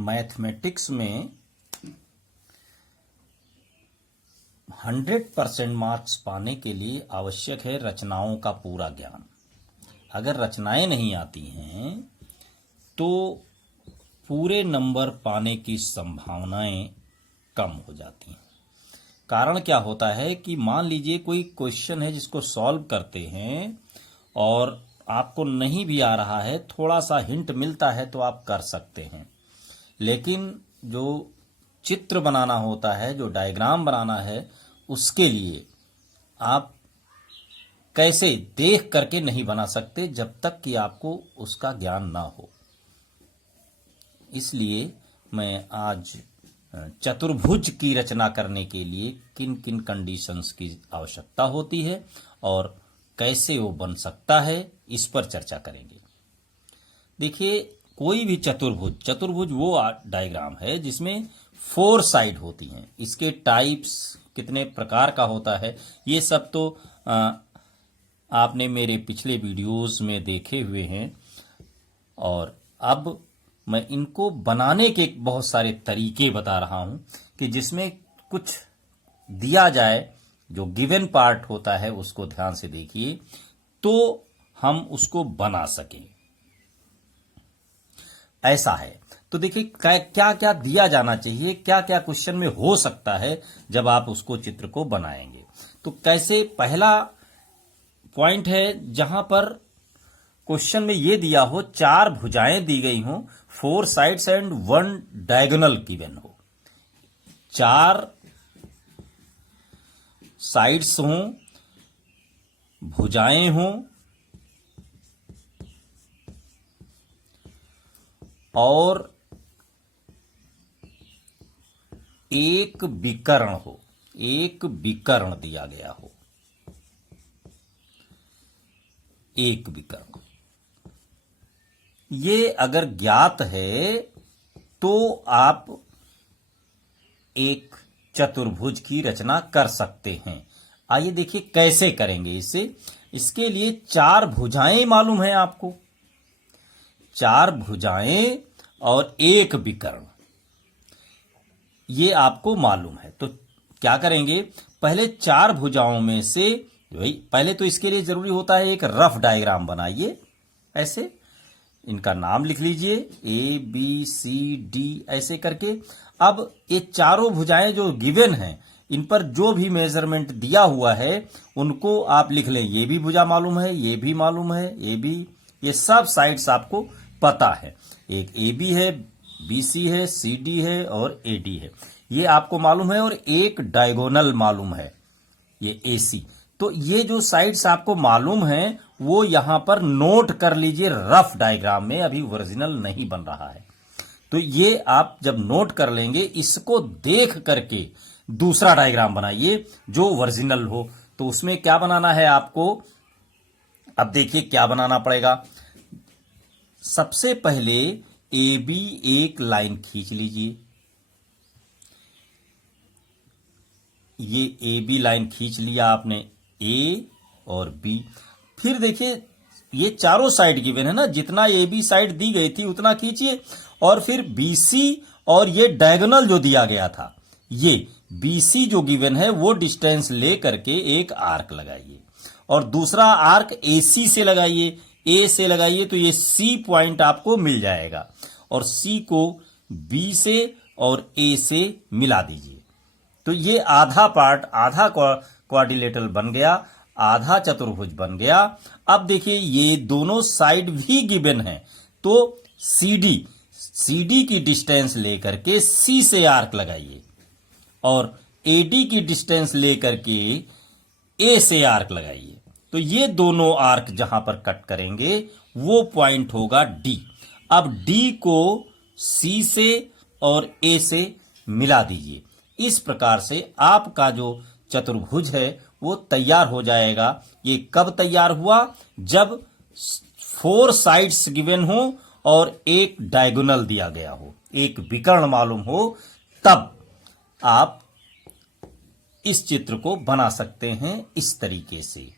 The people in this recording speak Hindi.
मैथमेटिक्स में 100% मार्क्स पाने के लिए आवश्यक है रचनाओं का पूरा ज्ञान। अगर रचनाएं नहीं आती हैं तो पूरे नंबर पाने की संभावनाएं कम हो जाती हैं। कारण क्या होता है कि मान लीजिए कोई क्वेश्चन है जिसको सॉल्व करते हैं और आपको नहीं भी आ रहा है, थोड़ा सा हिंट मिलता है तो आप कर सकते हैं, लेकिन जो चित्र बनाना होता है, जो डायग्राम बनाना है, उसके लिए आप कैसे देख करके नहीं बना सकते जब तक कि आपको उसका ज्ञान ना हो। इसलिए मैं आज चतुर्भुज की रचना करने के लिए किन किन कंडीशंस की आवश्यकता होती है और कैसे वो बन सकता है, इस पर चर्चा करेंगे। देखिए, कोई भी चतुर्भुज वो डायग्राम है जिसमें 4 साइड होती हैं। इसके टाइप्स कितने प्रकार का होता है ये सब तो आपने मेरे पिछले वीडियोस में देखे हुए हैं, और अब मैं इनको बनाने के बहुत सारे तरीके बता रहा हूं कि जिसमें कुछ दिया जाए, जो गिवन पार्ट होता है उसको ध्यान से देखिए तो हम उसको बना सकें। ऐसा है तो देखिए क्या क्या दिया जाना चाहिए, क्या क्या क्वेश्चन में हो सकता है जब आप उसको चित्र को बनाएंगे। तो कैसे, पहला पॉइंट है जहां पर क्वेश्चन में ये दिया हो 4 भुजाएं दी गई हो, 4 साइड्स एंड 1 डायगोनल गिवन हो। 4 साइड्स हों, भुजाएं हों और एक विकर्ण हो, एक विकर्ण दिया गया हो, एक विकर्ण। ये अगर ज्ञात है तो आप एक चतुर्भुज की रचना कर सकते हैं। आइए देखिए कैसे करेंगे इसे। इसके लिए 4 भुजाएं मालूम है आपको, 4 भुजाएं और एक विकर्ण, ये आपको मालूम है। तो क्या करेंगे, पहले 4 भुजाओं में से पहले तो इसके लिए जरूरी होता है एक रफ डायग्राम बनाइए। ऐसे इनका नाम लिख लीजिए, ABCD ऐसे करके। अब ये चारों भुजाएं जो गिवन हैं, इन पर जो भी मेजरमेंट दिया हुआ है उनको आप लिख लें। ये भी भुजा मालूम है, ये भी मालूम है, ये भी, ये सब साइड्स आपको पता है। एक AB है, BC है, CD है और AD है, ये आपको मालूम है। और एक डायगोनल मालूम है, ये AC। तो ये जो साइड्स आपको मालूम है वो यहां पर नोट कर लीजिए रफ डायग्राम में, अभी ओरिजिनल नहीं बन रहा है। तो ये आप जब नोट कर लेंगे, इसको देख करके दूसरा डायग्राम बनाइए जो ओरिजिनल हो। तो उसमें क्या बनाना है आपको, अब देखिए क्या बनाना पड़ेगा। सबसे पहले AB एक लाइन खींच लीजिए, ये AB लाइन खींच लिया आपने, A और B। फिर देखिए ये चारों साइड गिवन है ना, जितना AB साइड दी गई थी उतना खींचिए, और फिर BC और ये डायगोनल जो दिया गया था, ये BC जो गिवन है वो डिस्टेंस ले करके एक आर्क लगाइए, और दूसरा आर्क AC से लगाइए, A से लगाइए, तो ये C पॉइंट आपको मिल जाएगा, और C को B से और A से मिला दीजिए। तो ये आधा पार्ट, आधा क्वाड्रिलेटरल बन गया, आधा चतुर्भुज बन गया। अब देखिए ये दोनों साइड भी गिवन है, तो CD की डिस्टेंस लेकर के C से आर्क लगाइए, और AD की डिस्टेंस लेकर के A से आर्क लगाइए। तो ये दोनों आर्क जहां पर कट करेंगे वो पॉइंट होगा D। अब D को C से और A से मिला दीजिए। इस प्रकार से आपका जो चतुर्भुज है वो तैयार हो जाएगा। ये कब तैयार हुआ, जब 4 साइड्स गिवन हो और एक डायगोनल दिया गया हो, एक विकर्ण मालूम हो, तब आप इस चित्र को बना सकते हैं इस तरीके से।